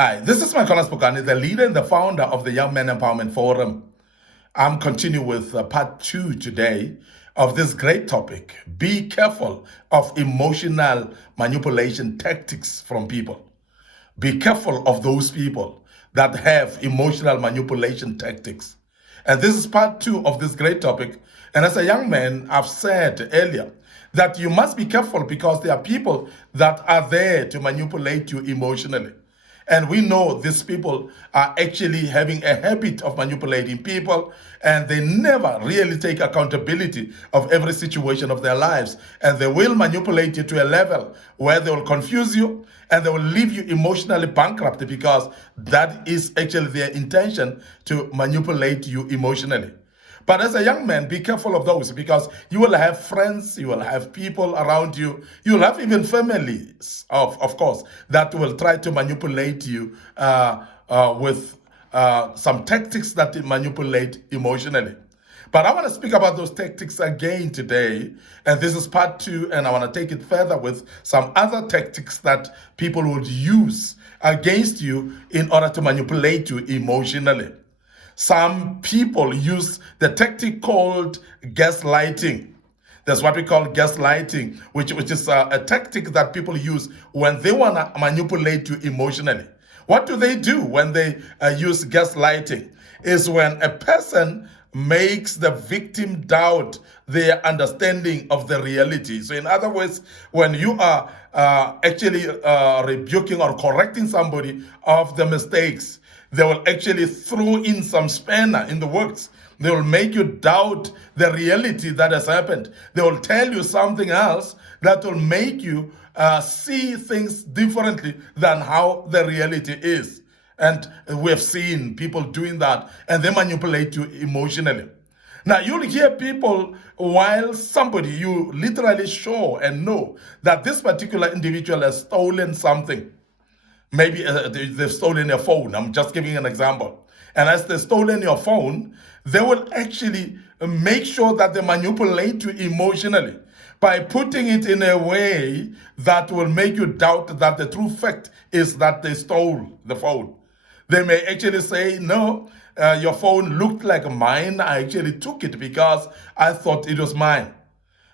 Hi, this is Michael Spokane, the leader and the founder of the Young Men Empowerment Forum. I'm continuing with part two today of this great topic. Be careful of emotional manipulation tactics from people. Be careful of those people that have emotional manipulation tactics. And this is part two of this great topic. And as a young man, I've said earlier that you must be careful because there are people that are there to manipulate you emotionally. And we know these people are actually having a habit of manipulating people, and they never really take accountability of every situation of their lives. And they will manipulate you to a level where they will confuse you and they will leave you emotionally bankrupt because that is actually their intention, to manipulate you emotionally. But as a young man, be careful of those, because you will have friends, you will have people around you, you'll have even families, of course, that will try to manipulate you with some tactics that manipulate emotionally. But I want to speak about those tactics again today, and this is part two, and I want to take it further with some other tactics that people would use against you in order to manipulate you emotionally. Some people use the tactic called gaslighting. That's what we call gaslighting, which is a tactic that people use when they want to manipulate you emotionally. What do they do when they use gaslighting? Is when a person makes the victim doubt their understanding of the reality. So in other words, when you are actually rebuking or correcting somebody of the mistakes, they will actually throw in some spanner in the works. They will make you doubt the reality that has happened. They will tell you something else that will make you see things differently than how the reality is. And we have seen people doing that, and they manipulate you emotionally. Now, you'll hear people, while somebody, you literally sure and know that this particular individual has stolen something. Maybe they've stolen your phone. I'm just giving an example. And as they've stolen your phone, they will actually make sure that they manipulate you emotionally by putting it in a way that will make you doubt that the true fact is that they stole the phone. They may actually say, no, your phone looked like mine. I actually took it because I thought it was mine.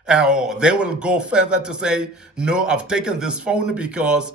Or they will go further to say, no, I've taken this phone because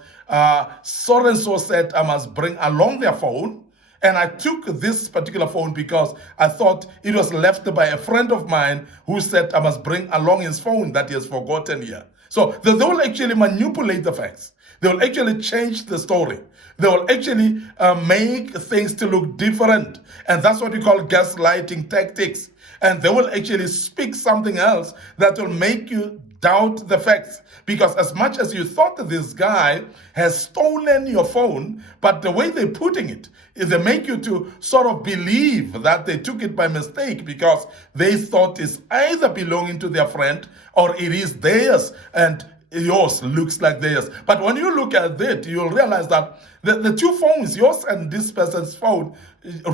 so-and-so said I must bring along their phone. And I took this particular phone because I thought it was left by a friend of mine who said I must bring along his phone that he has forgotten here. So they will actually manipulate the facts. They will actually change the story. They will actually make things to look different. And that's what we call gaslighting tactics. And they will actually speak something else that will make you doubt the facts. Because as much as you thought that this guy has stolen your phone, but the way they're putting it is they make you to sort of believe that they took it by mistake because they thought it's either belonging to their friend or it is theirs, and yours looks like theirs. But when you look at it, you'll realize that the two phones, yours and this person's phone,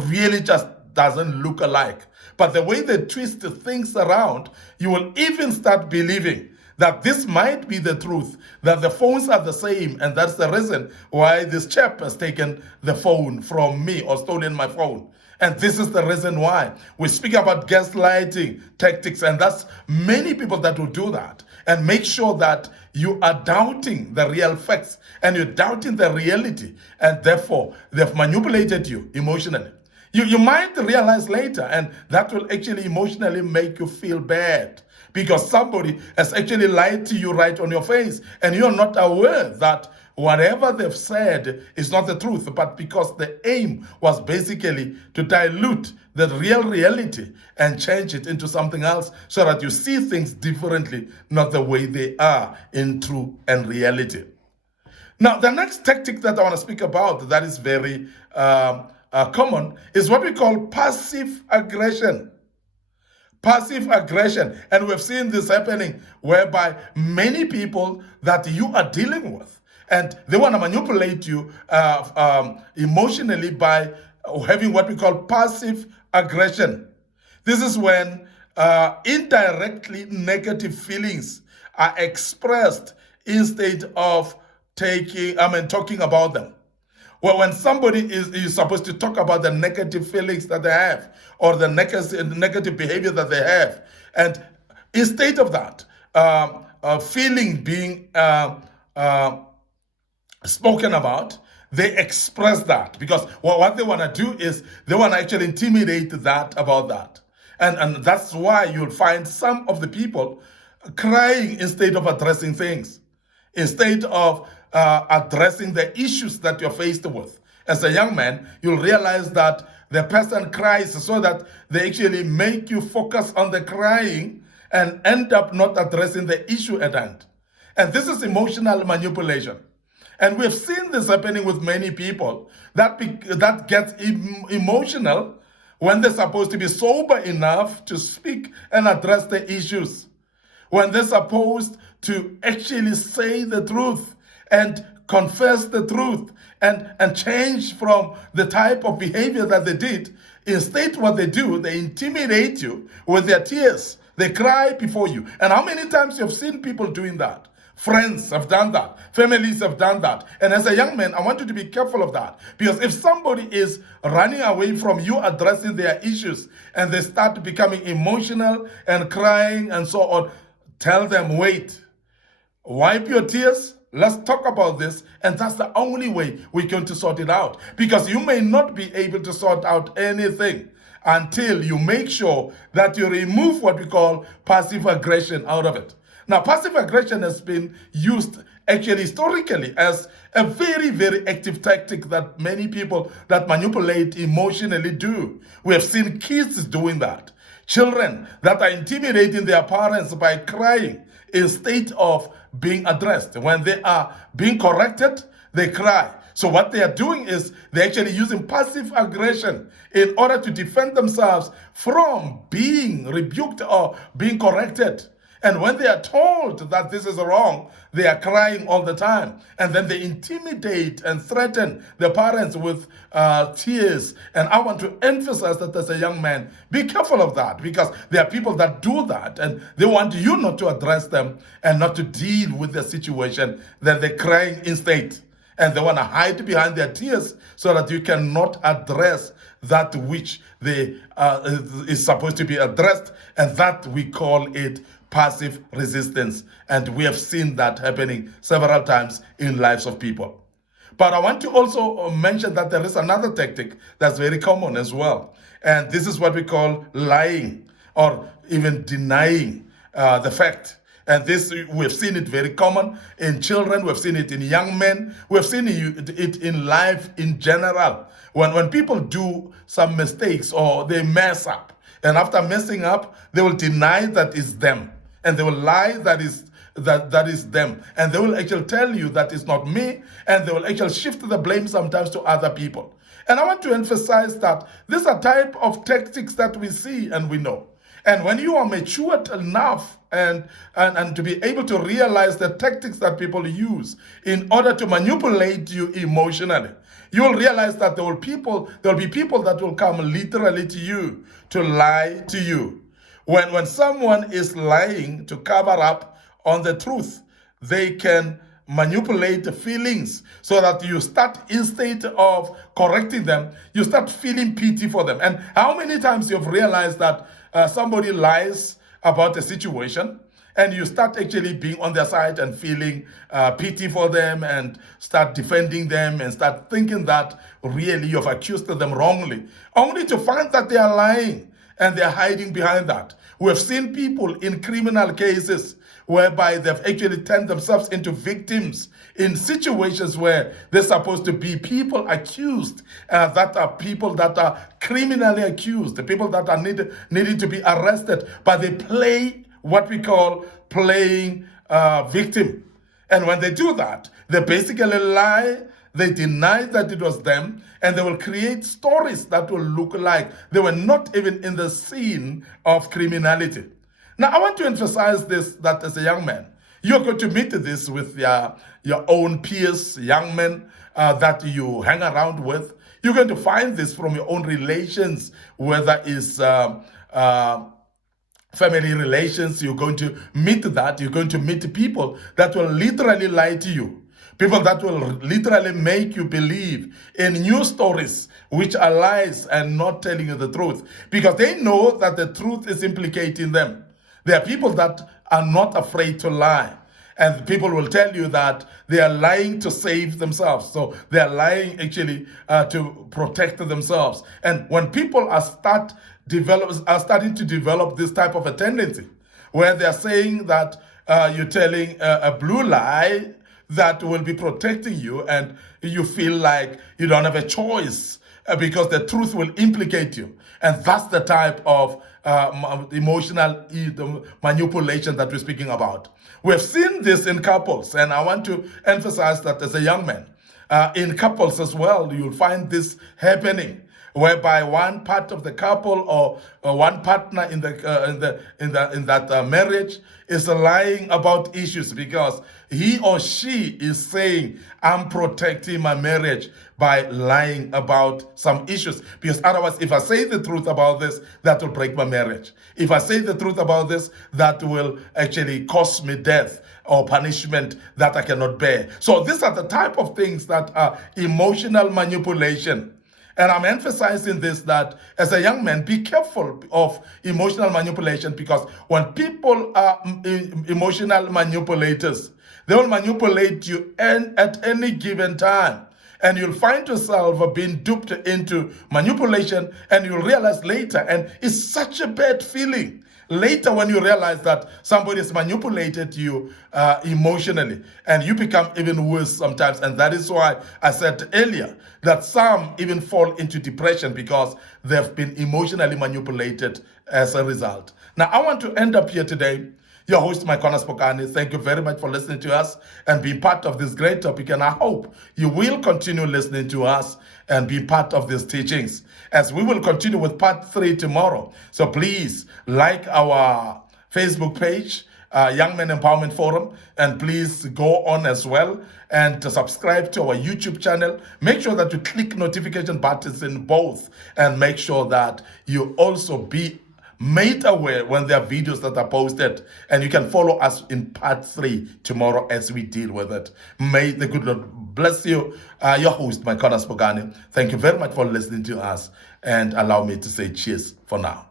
really just doesn't look alike. But the way they twist things around, you will even start believing that this might be the truth, that the phones are the same, and that's the reason why this chap has taken the phone from me or stolen my phone. And this is the reason why we speak about gaslighting tactics, and that's many people that will do that and make sure that you are doubting the real facts and you're doubting the reality, and therefore they've manipulated you emotionally. You might realize later, and that will actually emotionally make you feel bad because somebody has actually lied to you right on your face, and you're not aware that whatever they've said is not the truth, but because the aim was basically to dilute the real reality and change it into something else so that you see things differently, not the way they are in truth and reality. Now, the next tactic that I want to speak about that is very common is what we call passive aggression. Passive aggression. And we've seen this happening whereby many people that you are dealing with, and they want to manipulate you emotionally by having what we call passive aggression. This is when indirectly negative feelings are expressed instead of talking about them. Well, when somebody is supposed to talk about the negative feelings that they have or the negative behavior that they have, and instead of that, feeling being spoken about, they express that because what they want to do is they want to actually intimidate that about that. And that's why you'll find some of the people crying instead of addressing things, instead of addressing the issues that you're faced with. As a young man, you'll realize that the person cries so that they actually make you focus on the crying and end up not addressing the issue at hand. And this is emotional manipulation. And we've seen this happening with many people that gets emotional when they're supposed to be sober enough to speak and address the issues, when they're supposed to actually say the truth and confess the truth and change from the type of behavior that they did. Instead, what they do, they intimidate you with their tears. They cry before you. And how many times you've seen people doing that? Friends have done that. Families have done that. And as a young man, I want you to be careful of that. Because if somebody is running away from you addressing their issues and they start becoming emotional and crying and so on, tell them, wait, wipe your tears. Let's talk about this. And that's the only way we're going to sort it out. Because you may not be able to sort out anything until you make sure that you remove what we call passive aggression out of it. Now, passive aggression has been used actually historically as a very, very active tactic that many people that manipulate emotionally do. We have seen kids doing that. Children that are intimidating their parents by crying instead of being addressed. When they are being corrected, they cry. So what they are doing is they're actually using passive aggression in order to defend themselves from being rebuked or being corrected. And when they are told that this is wrong, they are crying all the time. And then they intimidate and threaten the parents with tears. And I want to emphasize that as a young man, be careful of that, because there are people that do that and they want you not to address them and not to deal with the situation that they're crying instead. And they want to hide behind their tears so that you cannot address that which is supposed to be addressed, and that we call it passive resistance. And we have seen that happening several times in lives of people. But I want to also mention that there is another tactic that's very common as well. And this is what we call lying or even denying the fact. And this, we've seen it very common in children, we've seen it in young men, we've seen it in life in general. When people do some mistakes or they mess up, and after messing up, they will deny that it's them. And they will lie that is them. And they will actually tell you that it's not me, and they will actually shift the blame sometimes to other people. And I want to emphasize that these are type of tactics that we see and we know. And when you are matured enough and to be able to realize the tactics that people use in order to manipulate you emotionally, you'll realize that there will be people that will come literally to you to lie to you. When someone is lying to cover up on the truth, they can manipulate the feelings so that you start, instead of correcting them, you start feeling pity for them. And how many times you've realized that somebody lies about a situation and you start actually being on their side and feeling pity for them and start defending them and start thinking that really you've accused them wrongly, only to find that they are lying and they're hiding behind that. We have seen people in criminal cases whereby they've actually turned themselves into victims in situations where they're supposed to be people accused, that are people that are criminally accused, the people that are needing to be arrested, but they play what we call playing victim. And when they do that, they basically lie, they deny that it was them, and they will create stories that will look like they were not even in the scene of criminality. Now, I want to emphasize this, that as a young man, you're going to meet this with your own peers, young men that you hang around with. You're going to find this from your own relations, whether it's family relations. You're going to meet that. You're going to meet people that will literally lie to you. People that will literally make you believe in news stories which are lies and not telling you the truth, because they know that the truth is implicating them. There are people that are not afraid to lie. And people will tell you that they are lying to save themselves. So they are lying actually to protect themselves. And when people are starting to develop this type of a tendency, where they are saying that you're telling a blue lie that will be protecting you, and you feel like you don't have a choice because the truth will implicate you. And that's the type of emotional manipulation that we're speaking about. We've seen this in couples, and I want to emphasize that as a young man, in couples as well, you'll find this happening, whereby one part of the couple or one partner in that marriage is lying about issues because he or she is saying, I'm protecting my marriage by lying about some issues. Because otherwise, if I say the truth about this, that will break my marriage. If I say the truth about this, that will actually cost me death or punishment that I cannot bear. So these are the type of things that are emotional manipulation. And I'm emphasizing this, that as a young man, be careful of emotional manipulation, because when people are emotional manipulators, they will manipulate you at any given time. And you'll find yourself being duped into manipulation, and you'll realize later, and it's such a bad feeling later when you realize that somebody has manipulated you emotionally, and you become even worse sometimes. And that is why I said earlier that some even fall into depression because they've been emotionally manipulated as a result. Now, I want to end up here today. Your host, Mike Spokane. Thank you very much for listening to us and being part of this great topic. And I hope you will continue listening to us and be part of these teachings, as we will continue with part 3 tomorrow. So please like our Facebook page, Young Men Empowerment Forum, and please go on as well and to subscribe to our YouTube channel. Make sure that you click notification buttons in both, and make sure that you also be made aware when there are videos that are posted, and you can follow us in part 3 tomorrow as we deal with it. May the good Lord bless you. Your host, Mike Spokane. Thank you very much for listening to us, and allow me to say cheers for now.